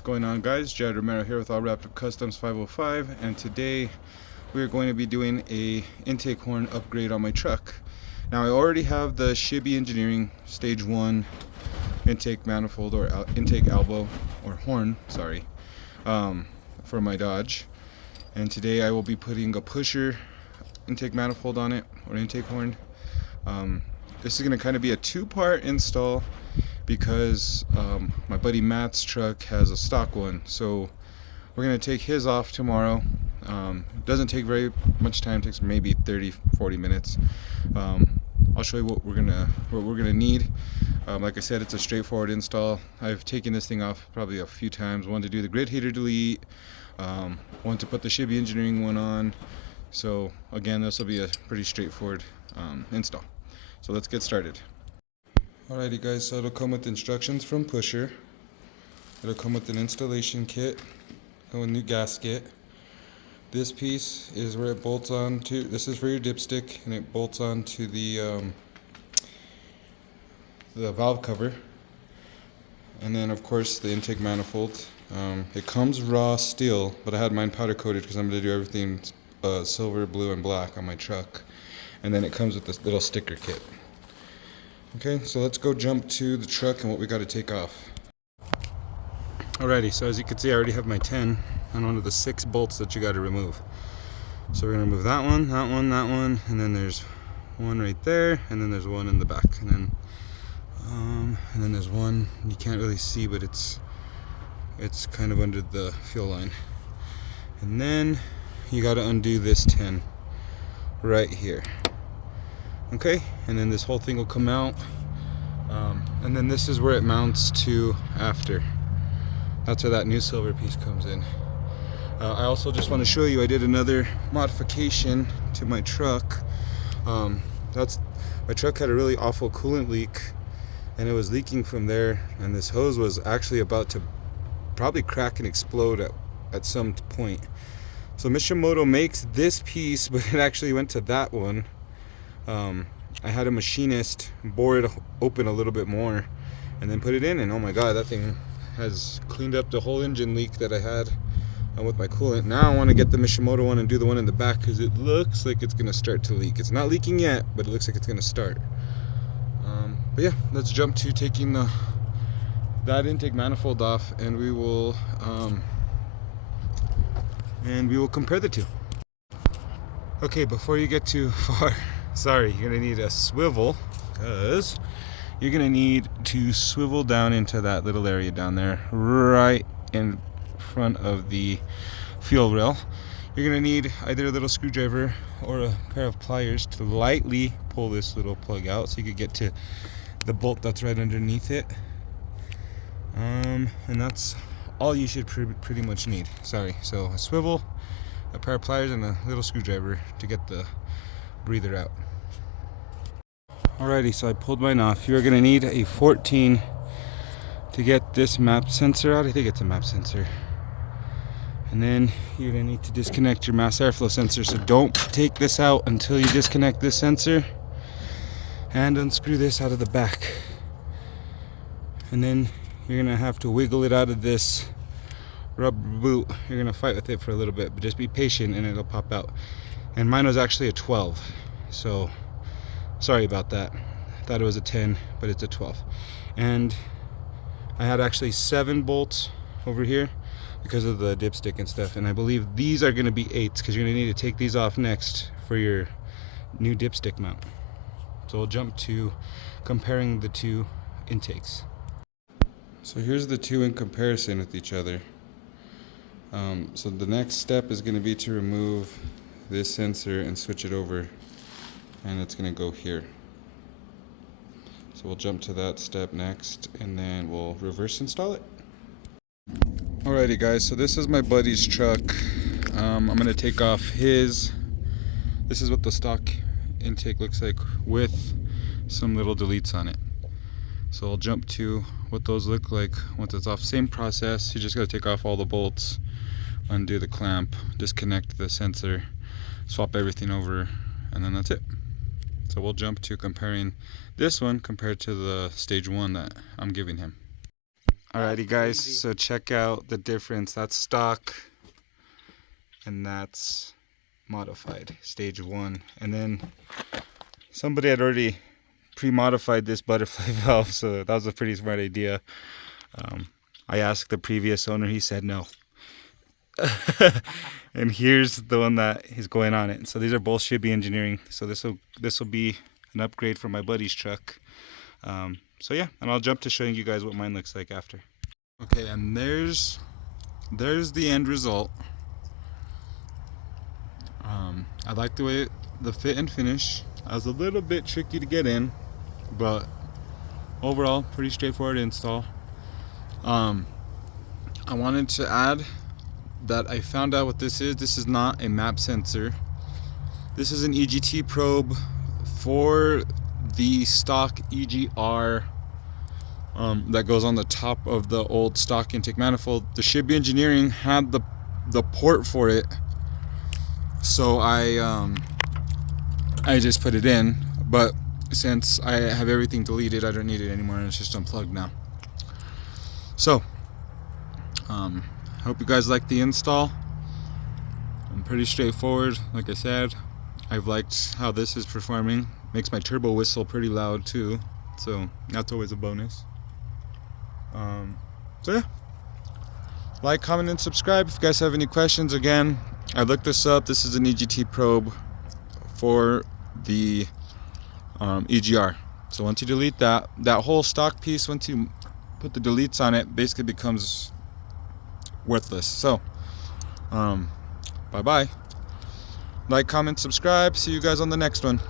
What's going on, guys? Jared Romero here with All Wrapped Up Customs 505, and today we're going to be doing a intake horn upgrade on my truck. Now, I already have the Shibby Engineering Stage 1 intake manifold, or intake elbow, or horn, sorry, for my Dodge. And today I will be putting a pusher intake manifold on it, or intake horn. This is going to kind of be a two-part install because my buddy Matt's truck has a stock one, so we're going to take his off tomorrow. Doesn't take very much time, takes maybe 30-40 minutes. I'll show you what we're gonna need. Like I said, it's a straightforward install. I've taken this thing off probably a few times. One to do the grid heater delete, one to put the Shibby Engineering one on. So again, this will be a pretty straightforward install. So let's get started. Alrighty guys, so it'll come with instructions from Pusher. It'll come with an installation kit, come with a new gasket. This piece is where it bolts on to. This is for your dipstick, and it bolts on to the valve cover. And then of course the intake manifold. It comes raw steel, but I had mine powder coated because I'm going to do everything silver, blue, and black on my truck. And then it comes with this little sticker kit. Okay, so let's go jump to the truck and what we got to take off. Alrighty, so as you can see, I already have my 10 on one of the 6 bolts that you got to remove. So we're going to remove that one, that one, that one, and then there's one right there, and then there's one in the back, and then there's one you can't really see, but it's kind of under the fuel line. And then you got to undo this 10 right here. Okay, and then this whole thing will come out, and then this is where it mounts to after. That's where that new silver piece comes in. I also just want to show you I did another modification to my truck. My truck had a really awful coolant leak, and it was leaking from there, and this hose was actually about to probably crack and explode at some point. So Mishimoto makes this piece, but it actually went to that one. I had a machinist bore it open a little bit more and then put it in, and oh my god, that thing has cleaned up the whole engine leak that I had with my coolant. Now I want to get the Mishimoto one and do the one in the back because it looks like it's going to start to leak. It's not leaking yet, but it looks like it's going to start. But yeah, let's jump to taking that intake manifold off, and we will compare the two. Okay, before you get too far, sorry, you're gonna need a swivel, because you're gonna need to swivel down into that little area down there, right in front of the fuel rail. You're gonna need either a little screwdriver or a pair of pliers to lightly pull this little plug out so you could get to the bolt that's right underneath it. And that's all you should pretty much need. Sorry, so a swivel, a pair of pliers, and a little screwdriver to get the breather out. Alrighty, so I pulled mine off. You're going to need a 14 to get this map sensor out. I think it's a map sensor. And then you're going to need to disconnect your mass airflow sensor. So don't take this out until you disconnect this sensor. And unscrew this out of the back. And then you're going to have to wiggle it out of this rubber boot. You're going to fight with it for a little bit, but just be patient and it'll pop out. And mine was actually a 12, so sorry about that. I thought it was a 10, but it's a 12. And I had actually 7 bolts over here because of the dipstick and stuff, and I believe these are going to be 8s because you're going to need to take these off next for your new dipstick mount. So we'll jump to comparing the two intakes. So here's the two in comparison with each other. So the next step is going to be to remove this sensor and switch it over, and it's going to go here. So we'll jump to that step next, and then we'll reverse install it. Alrighty guys, so this is my buddy's truck. I'm going to take off his. This is what the stock intake looks like with some little deletes on it. So I'll jump to what those look like once it's off. Same process, you just got to take off all the bolts, undo the clamp, disconnect the sensor, swap everything over, and then that's it. So we'll jump to comparing this one compared to the stage 1 that I'm giving him. Alrighty guys, so check out the difference. That's stock and that's modified, stage 1. And then somebody had already pre-modified this butterfly valve, so that was a pretty smart idea. I asked the previous owner, he said no. And here's the one that is going on it. So these are both should be engineering. So this will be an upgrade for my buddy's truck. So yeah, and I'll jump to showing you guys what mine looks like after. Okay, and there's the end result. I like the way the fit and finish. I was a little bit tricky to get in, but overall pretty straightforward install. I wanted to add that I found out what this is. This is not a map sensor. This is an EGT probe for the stock EGR that goes on the top of the old stock intake manifold. The Shibby Engineering had the port for it, so I just put it in, but since I have everything deleted, I don't need it anymore and it's just unplugged now. So hope you guys like the install. Pretty straightforward. Like I said, I've liked how this is performing. Makes my turbo whistle pretty loud too, so that's always a bonus. So yeah, like, comment, and subscribe if you guys have any questions. Again, I looked this up. This is an EGT probe for the EGR. So once you delete that whole stock piece, once you put the deletes on it, basically becomes worthless. So bye bye. Like, comment, subscribe. See you guys on the next one.